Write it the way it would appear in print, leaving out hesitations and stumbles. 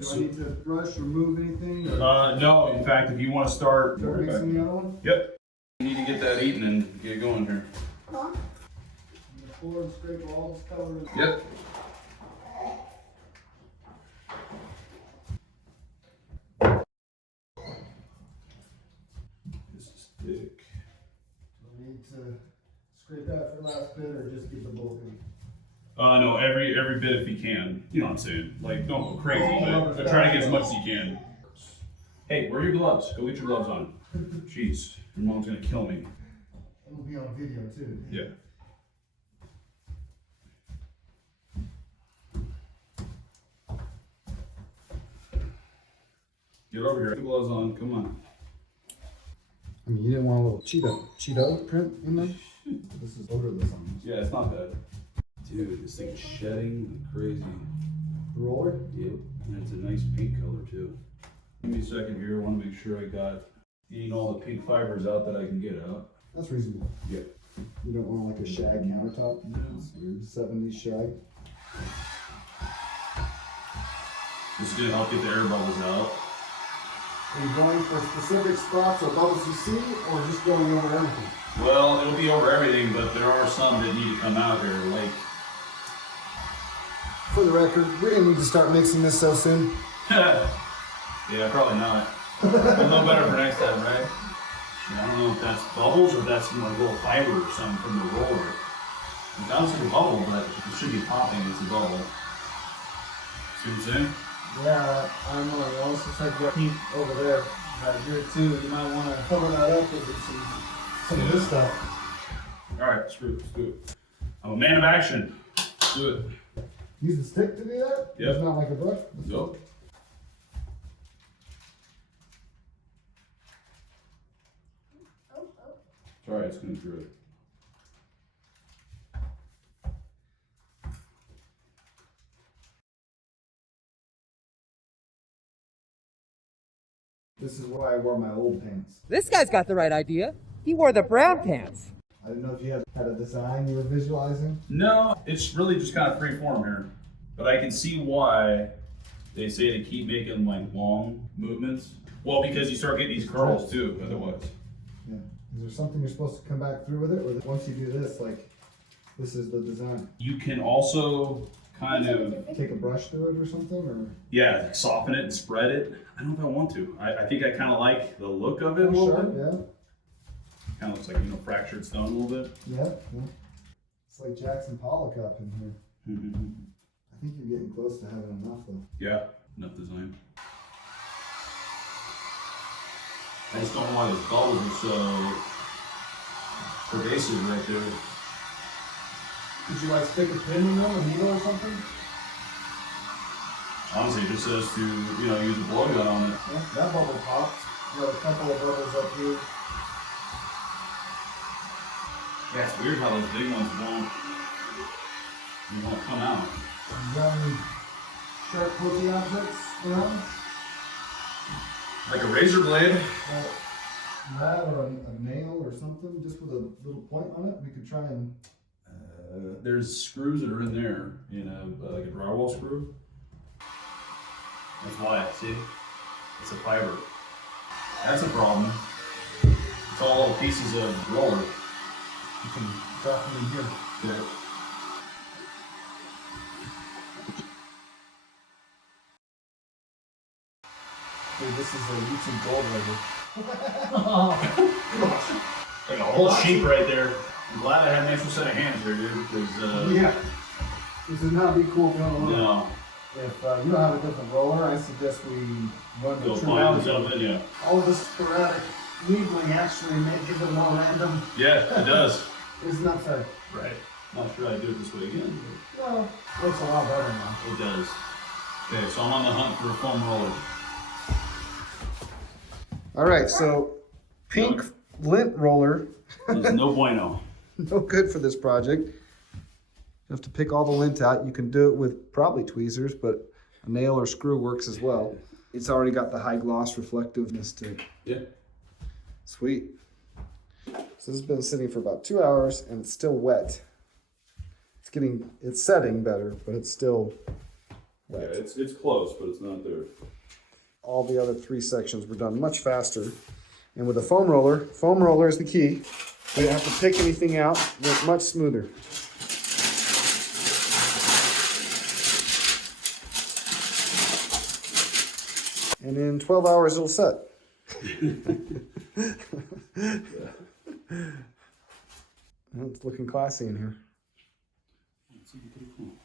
Do I need to brush or move anything? Or No, in fact, if you want to start mixing the other one? Yep. You need to get that eaten and get it going here. The floor and scrape all this color. Yep. This is thick. Do I need to scrape that for the last bit or just get the bulk in? No, every bit if you can. You know what I'm saying? Like, don't go crazy, but try to get as much as you can. Hey, where are your gloves? Go get your gloves on. Jeez, your mom's gonna kill me. It'll be on video too. Yeah. Get over here. Put the gloves on. Come on. I mean, you didn't want a little Cheeto print in there? This is odorless on this. Yeah, it's not bad. Dude, this thing's shedding like crazy. The roller? Yep. And it's a nice pink color too. Give me a second here. I want to make sure I got eating all the pink fibers out that I can get out. That's reasonable. Yeah. You don't want like a shag countertop? No. 70s shag. This is gonna help get the air bubbles out. Are you going for specific spots or bubbles you see, or just going over everything? Well, it'll be over everything, but there are some that need to come out here. Like, For the record, we're gonna need to start mixing this so soon. yeah, probably not. A little better for next time, right? I don't know if that's bubbles or that's like little fiber or something from the roller. It sounds like a bubble, but it should be popping. It's a bubble. See what I'm saying? Yeah, I don't know. It almost looks like you got pink over there right here too. You might want to cover that up with some of this stuff. All right, screw it. Let's do it. I'm a man of action. Let's do it. Use the stick to do that? Yep. It's not like a brush? Nope. It's all right. It's going through it. This is where I wore my old pants. This guy's got the right idea. He wore the brown pants. I didn't know if you had a design you were visualizing. No, it's really just kind of free form here. But I can see why they say to keep making like long movements. Well, because you start getting these curls too, otherwise. Yeah. Is there something you're supposed to come back through with it? Or once you do this, like, this is the design? You can also kind of, Take a brush through it or something? Or yeah, like soften it and spread it. I don't know if I want to. I think I kind of like the look of it a little bit. Yeah. Kind of looks like, fractured stone a little bit. Yeah. It's like Jackson Pollock up in here. I think you're getting close to having enough though. Yeah, enough design. I just don't know why those bubbles are so pervasive right there. Did you like stick a pin in them, a needle or something? Honestly, it just says to, use a blowgun on it. Yeah, that bubble popped. You got a couple of bubbles up here. Yeah, it's weird how those big ones won't come out. You got any sharp pointy objects around? Like a razor blade. That or a nail or something, just with a little point on it. We could try and. There's screws that are in there, like a drywall screw. That's why, see? It's a fiber. That's a problem. It's all little pieces of roller. You can drop them in here. Yeah. Dude, this is a YouTube gold Like a whole sheep right there. I'm glad I had an extra set of hands here, dude, because, Yeah. This would not be cool going alone. no. If you don't have a different roller, I suggest we run the Go true find value. yourself in, yeah. All this sporadic needling actually gives it more random. Yeah, it does. It's not fair. Right. Not sure I'd do it this way again. No, looks a lot better now. It does. Okay, so I'm on the hunt for a foam roller. All right, so pink lint roller. There's no bueno. No good for this project. You have to pick all the lint out. You can do it with probably tweezers, but a nail or screw works as well. It's already got the high gloss reflectiveness to it. Yeah. Sweet. So this has been sitting for about 2 hours and it's still wet. It's setting better, but it's still Yeah, it's close, but it's not there. All the other 3 sections were done much faster. And with a foam roller is the key. We don't have to pick anything out, it's much smoother. And in 12 hours it'll set. Well, it's looking classy in here. It's pretty cool.